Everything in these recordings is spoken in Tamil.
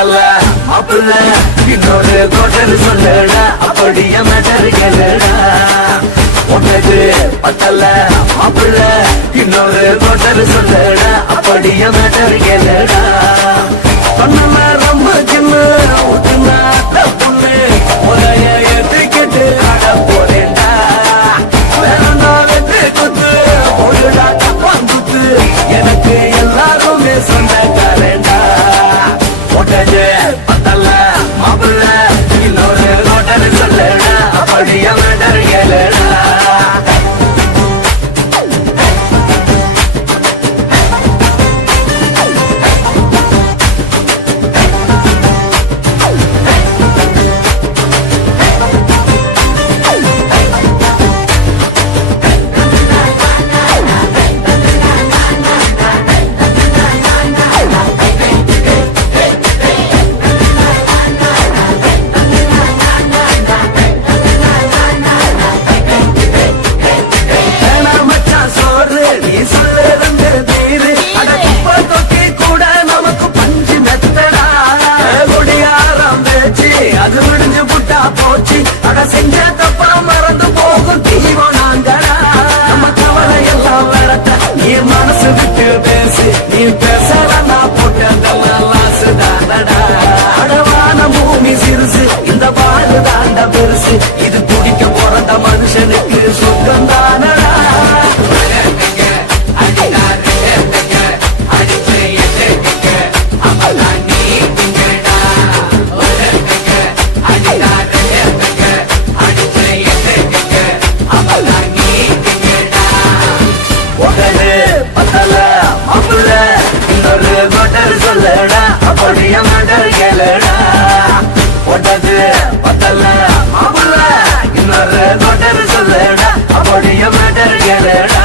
பத்தல மாப்பிள்ள இன்னொரு கோட்டர் சொல்லுடா அப்படியே மேட்டர் கேளுடா உனக்கு பத்தல மாப்பிள்ள இன்னொரு கோட்டர் சொல்லுடா அப்படியே மேட்டர் கேளுடா சொன்ன ரொம்ப சின்ன ஊத்துனா பொண்ணு முறைய ஏத்துக்கிட்டு ஆட போறேன்டா வேணா வெட்டு குத்து போடுடா தப்பாங்குத்து எனக்கு எல்லாருமே சொந்தக்காரேண்டா ஒட்டது பத்தல மாப்பிள்ள இன்னொரு கோட்டர் சொல்லுடா அப்படியே மேட்டர் கேளுடா அது முடிஞ்சு புட்டா போச்சு அட செஞ்ச தப்பா மறந்து போகும் தீவம் நாங்கடா நம்ம கவலை எல்லாம் வரட்ட நீ மனசு விட்டு பேசு நீ பேசலன்னா போட்டதெல்லாம் லாசு தாண்டடா அடவான பூமி சிறுசு இந்த பாடு தாண்ட பெருசு இது குடிக்க பிறந்த மனுஷனுக்கு சுத்தம் தானடா சொல்லடா அப்படியே மேட்டர் கேளுடா ஒட்டது பத்தல மாப்பிள்ள இன்னொரு கோட்டர் சொல்லடா அப்படியே மேட்டர் கேளுடா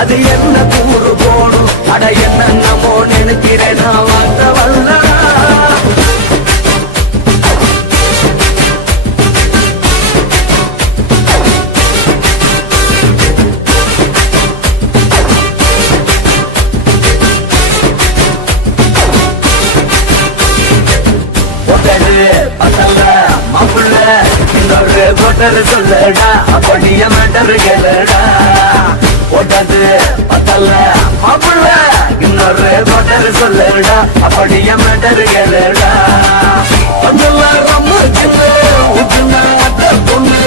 அது என்ன கூறு போடும் அட என்னமோ நினைக்கிறேன் நான் வார்த்தை வல்ல பத்தல மாப்பிள்ள இன்னொரு கோட்டர் சொல்லடா அப்படியே மேட்டர் கேளுடா ஒட்டது பத்தல மாப்பிள்ள இன்னொரு கோட்டர் சொல்லடா அப்படியே மேட்டர் கேளுடா ரொம்ப சின்ன ஊத்துனா பொண்ணு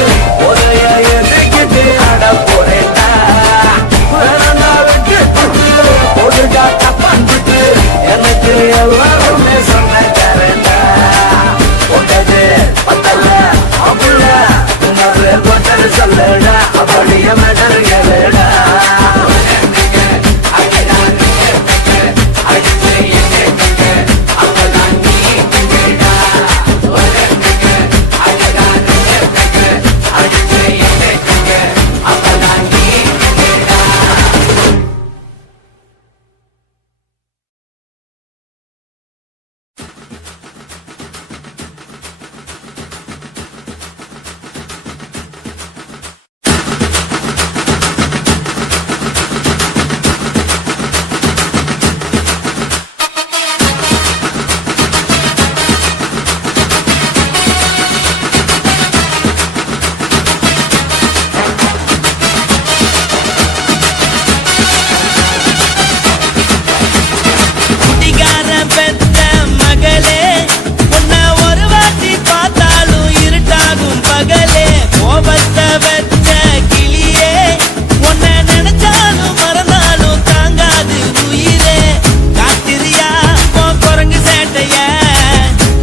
ஒரைய எதிர்க்கிட்டு ஆட போறேன்டா வேணா வெட்டு குத்து போடுடா தப்பாந்துட்டு எனக்கு எல்லாருமே சொந்தக்காரேன்டா ஒட்டது பத்தல மாப்பிள்ள இன்னொரு கோட்டர் சொல்லடா அப்படியே மேட்டர் கேளுடா கோபத்தை வச்ச கிளியே உன்னை நினைச்சாலும் மறந்தாலும் தாங்காது உயிரே காத்திரியா உன் குரங்கு சேட்டைய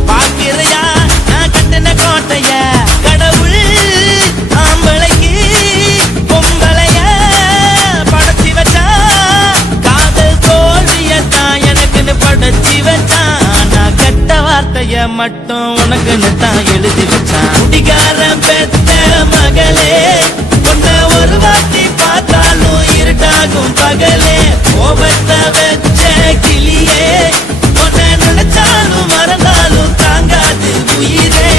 பாக்கிறையா நான் கட்டின கோட்டைய கடவுள் ஆம்பளைக்கு பொம்பளைய படைச்சி வச்சா காதல் தோல்வியத்தான் எனக்குன்னு படைச்சி வச்சான் நான் கெட்ட வார்த்தைய மட்டும் உனக்குன்னு தான் எழுதி வச்சான் குடிகாரன் பெத்த மகளே உன்னை ஒரு வாட்டி பார்த்தாலும் இருட்டாகும் பகலே கோபத்தை வச்ச கிளியே உன்னை நினைச்சாலும் மறந்தாலும் தாங்காது உயிரே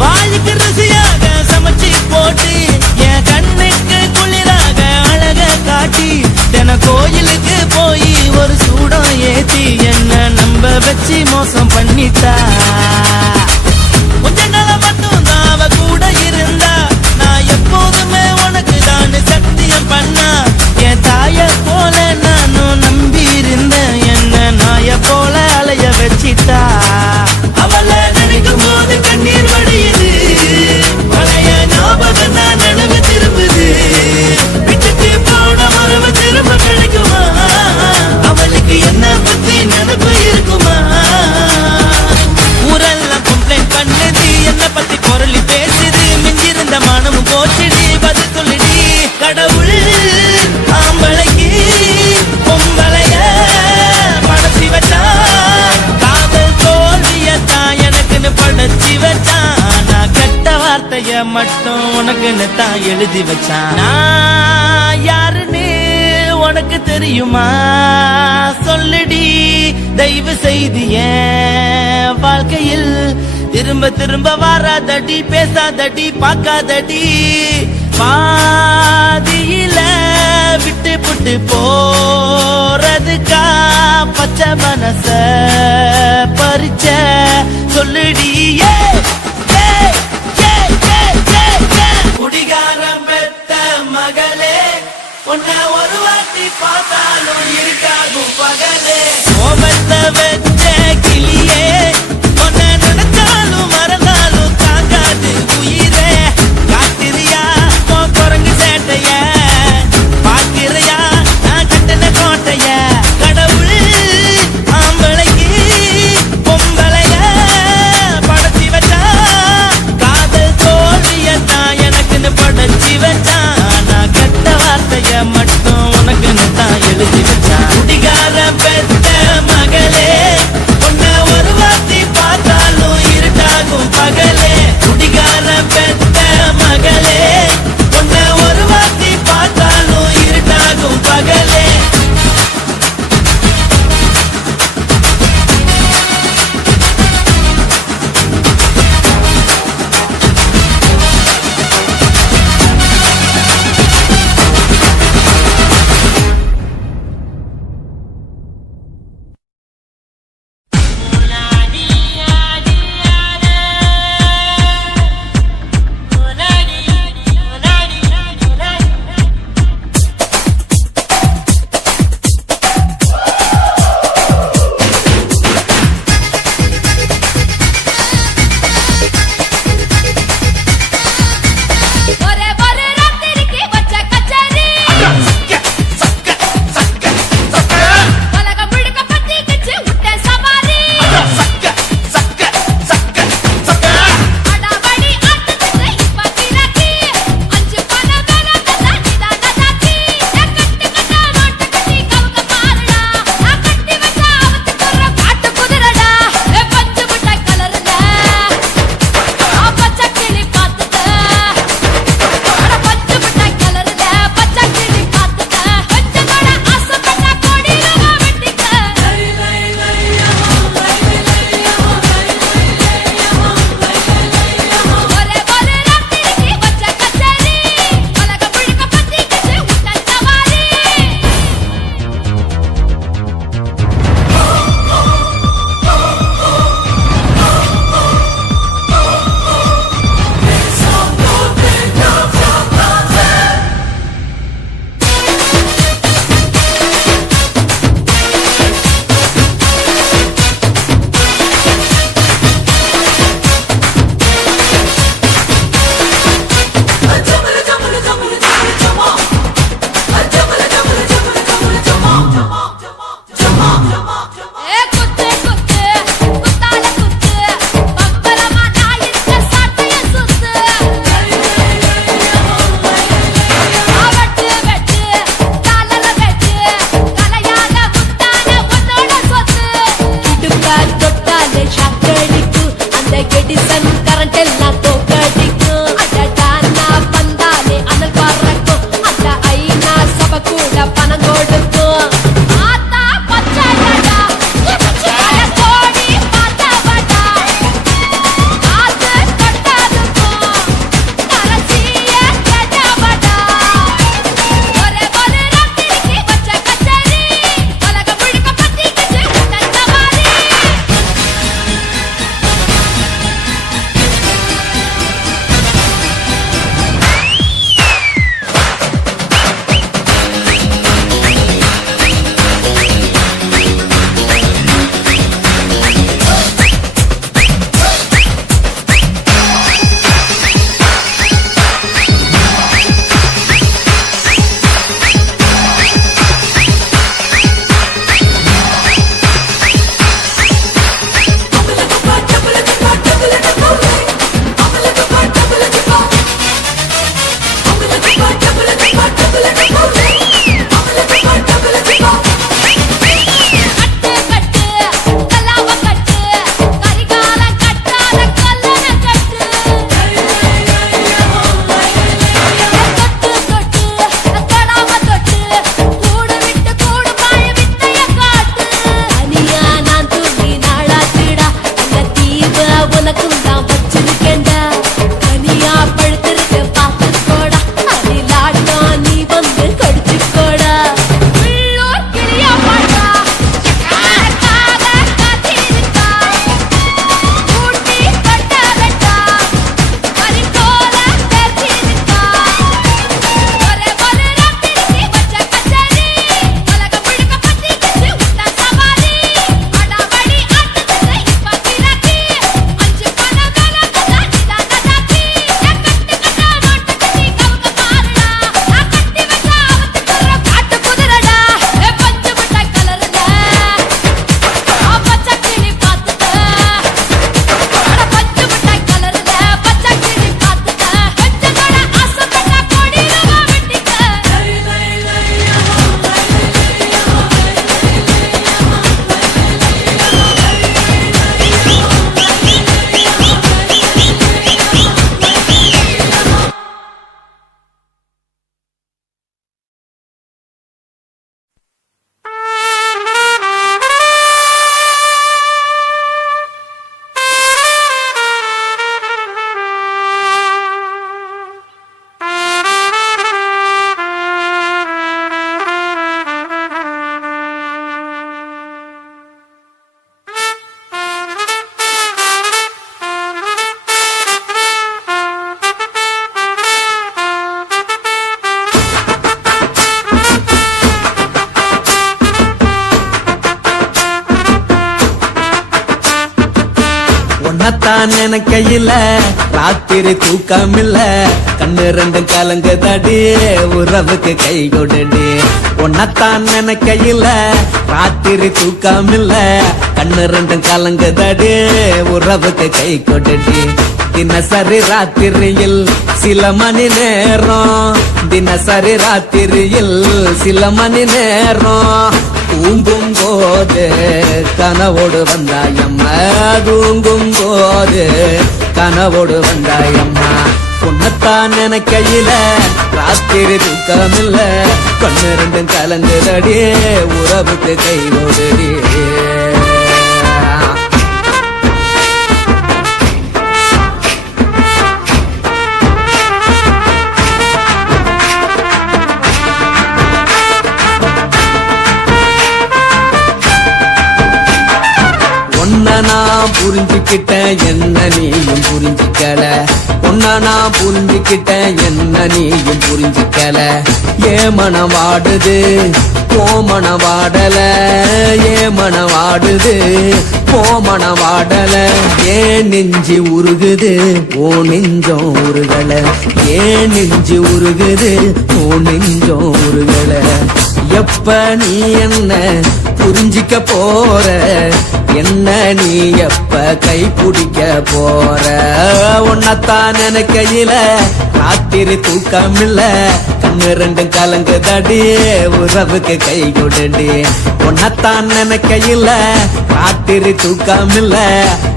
வாய்க்கு ருசியாக சமைச்சு போட்டு என் கண்ணுக்கு குளிராக அழக காட்டி தின கோயிலுக்கு போய் ஒரு சூடம் ஏத்தி என்ன நம்ப வச்சு மோசம் பண்ணிட்டா கொஞ்ச நாள மட்டும் தான் அவ கூட இருந்தா நான் எப்போதுமே உனக்கு தான் சத்தியம் பண்ணா என் தாய போல நானும் நம்பி இருந்தேன் என்ன நாய போல அலைய வச்சிட்டா அவளை நினைக்கும் போது கண்ணீர் வடியுது பழைய ஞாபகம் தான் நினைவு திரும்புது விட்டுட்டு போன மரபு திரும்ப கிடைக்குமா அவளுக்கு என்ன பத்தி நினைப்பு இருக்குமா ஊரெல்லாம் கம்ப்ளைண்ட் பண்ணுது என்ன பத்தி குரலி பேசுது மிஞ்சிருந்த மனமும் போச்சுடி பதில் சொல்லுடி கடவுள் ஆம்பளைக்கு பொம்பளைய படைச்சி வச்சா காதல் தோல்வியத்தான் எனக்குன்னு படைச்சி வச்சான் நான் கெட்ட வார்த்தைய மட்டும் உனக்குன்னு தான் எழுதி வச்சான் நான் யாருன்னு உனக்கு தெரியுமா சொல்லுடி தயவு செய்து என் வாழ்க்கையில் திரும்ப திரும்ப வராதடி பேசாதடி பார்க்காதடி பாதியில விட்டு புட்டு போறதுக்கா பச்சை மனச பறிச்ச சொல்லுடி குடிகாரம் பெத்த மகளே உன்னை ஒரு வாட்டி பார்த்தாலும் இருக்காகும் பகலே கோபத்தை வச்ச கிளியே உன்னை நினைச்சாலும் மறந்தாலும் தாங்காது உயிரே காத்திரியா உன் குரங்கு சேட்டைய பாக்கிறையா நான் கட்டின கோட்டைய கடவுள் ஆம்பளைக்கு பொம்பளைய படைச்சி வச்சா காதல் தோல்வியத்தான் எனக்குன்னு படைச்சி வச்சான் நான் கெட்ட வார்த்தைய மட்டும் உனக்குன்னு தான் எழுதி வச்சான் குடிகாரன் பெத்த மகளே உன்னை உன்னத்தான் நினைக்கையில ராத்திரி தூக்கமில்ல கண்ணு ரெண்டு கலங்குதடி உறவுக்கு கை கொடுடி உன்னத்தான் நினைக்கையில ராத்திரி தூக்கமில்ல கண்ணு ரெண்டு கலங்குதடி உறவுக்கு கை கொடுடி தினசரி ராத்திரியில் சில மணி நேரம் தினசரி ராத்திரியில் சில மணி நேரம் தூங்கும் போது கனவோடு வந்தாயம்மா தூங்கும் போது கனவோடு வந்தாயம்மா உன்னத்தான் நினைக்கையில ராத்திரி தூக்கமில்ல கண்ணு ரெண்டும் கலங்குதடி உறவுக்கு கை ஓடுடி நான் புரிஞ்சுக்கிட்டேன் என்ன நீயும் புரிஞ்சுக்கல உன்ன நான் புரிஞ்சுக்கிட்டேன் என்ன நீயும் புரிஞ்சுக்கல ஏ மனம் வாடுது போ மனம் வாடல ஏ மனம் வாடுது போ மனம் வாடல ஏன் நெஞ்சு உருகுது ஓ நெஞ்சம் உருகல ஏன் நெஞ்சு உருகுது ஓ நெஞ்சம் உருகல எப்ப நீ என்ன புரிஞ்சிக்க போற என்ன நீ எப்ப கை பிடிக்க போற உன்னத்தான் நினைக்கையில ராத்திரி தூக்கமில்ல கண்ணு ரெண்டும் கலங்குதடி உறவுக்கு கை கொடுடி உன்னத்தான் நினைக்கையில ராத்திரி தூக்கமில்ல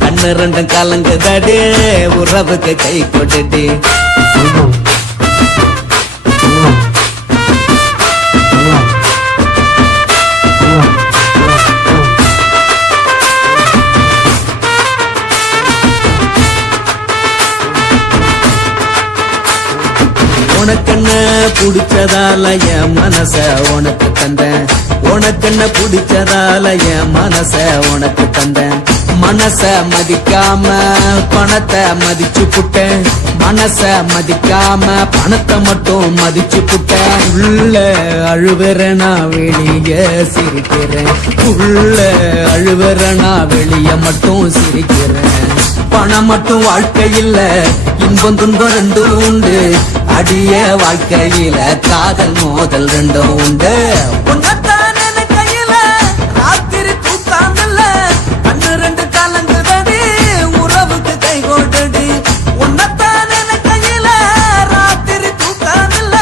கண்ணு ரெண்டும் கலங்குதடி உறவுக்கு கை கொடுடி உனக்கென்ன பிடிச்சதால என் மனச உனக்கு தந்தேன் உனக்கென்ன பிடிச்சதால என் மனச உனக்கு தந்தேன் மனச மதிக்காம பணத்தை மதிச்சு புட்டேன் மனச மதிக்காம பணத்தை மட்டும் மதிச்சு புட்டேன் உள்ள அழுவற நான் வெளிய சிரிக்கிறேன் உள்ள அழுவற நான் வெளிய மட்டும் சிரிக்கிறேன் பணம் மட்டும் வாழ்க்கை இல்ல இன்பம் துன்பம் ரெண்டும் உண்டு அடிய வாழ்க்கையில காதல் மோதல் ரெண்டும் உண்டு உன்னத்தான் நினைக்கையில ராத்திரி தூக்காமல்ல கண்ணு ரெண்டு கலங்குதடி உறவுக்கு கை கொடுடி உன்னத்தான் நினைக்கையில ராத்திரி தூக்காமல்ல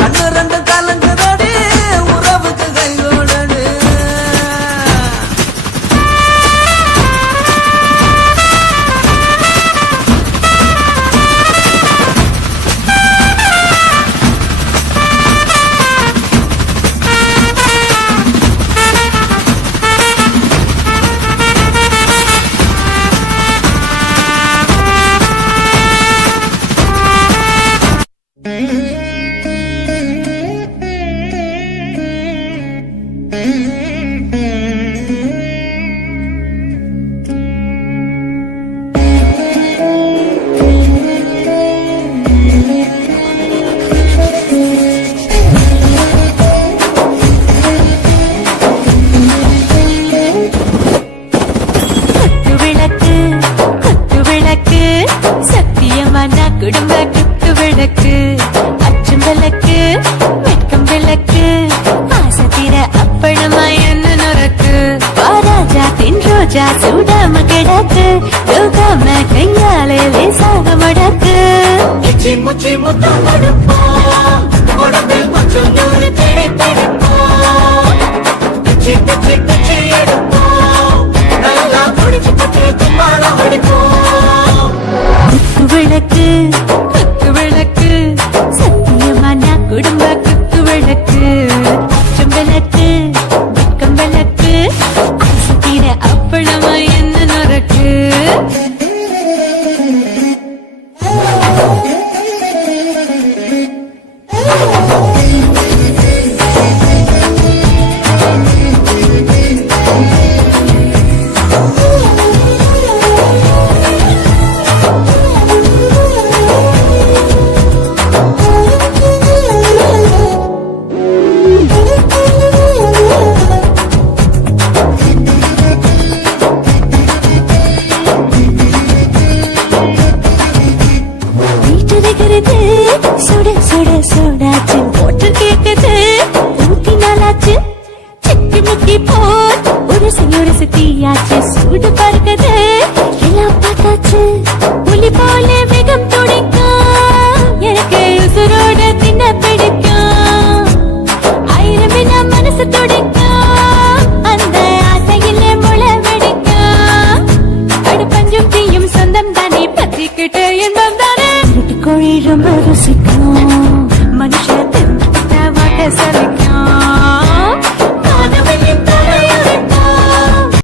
கண்ணு ரெண்டு கலங்குதடி உறவுக்கு கை கொடுடி குடும்ப குத்து விளக்கு அச்சும் விளக்கு வெட்கம் விளக்கு ஆசத்திர அப்பளமா என்ன நுறக்கு ராஜா தின் ரோஜா சூடாம கிடக்கு யோகாம கையாலே லேசாக மடக்கு முச்சி முத்தம் கொடுப்போம் உடம்பில் கொஞ்சம் நூறு தேடிப்போம் குச்சி குச்சி குச்சி எடுப்போம் நல்லா குடிச்சு பற்றி தும்பாலம் அடிப்போம் குத்து விளக்கு சத்தியமான குடும்ப குத்து விளக்கு அச்சும் விளக்கு வெட்கம் விளக்கு ஆசத்திர அப்பளமா என்ன நுறக்கு சூடாச்சு போட்டு கேக்குது ஊட்டி நாளாச்சு சிக்கி முக்கி போர் ஒரு தீயாச்சு சூடு பறக்குது எல்லாம் பார்த்தாச்சு புலி போல வேகம் துடிக்கும் எனக்கு உசுரோட தின்ன பிடிக்கும் ஆயிரம் மனசு துடிக்கும் அந்த ஆசையிலே முளை வெடிக்கும் அடுப்பஞ்சும் தீயும் சொந்தம் தானே பத்திக்கிட்டு இன்பம் தானே கோழி ரொம்ப ருசிக்கும் மனுஷன் வாட்ட சலிக்கும்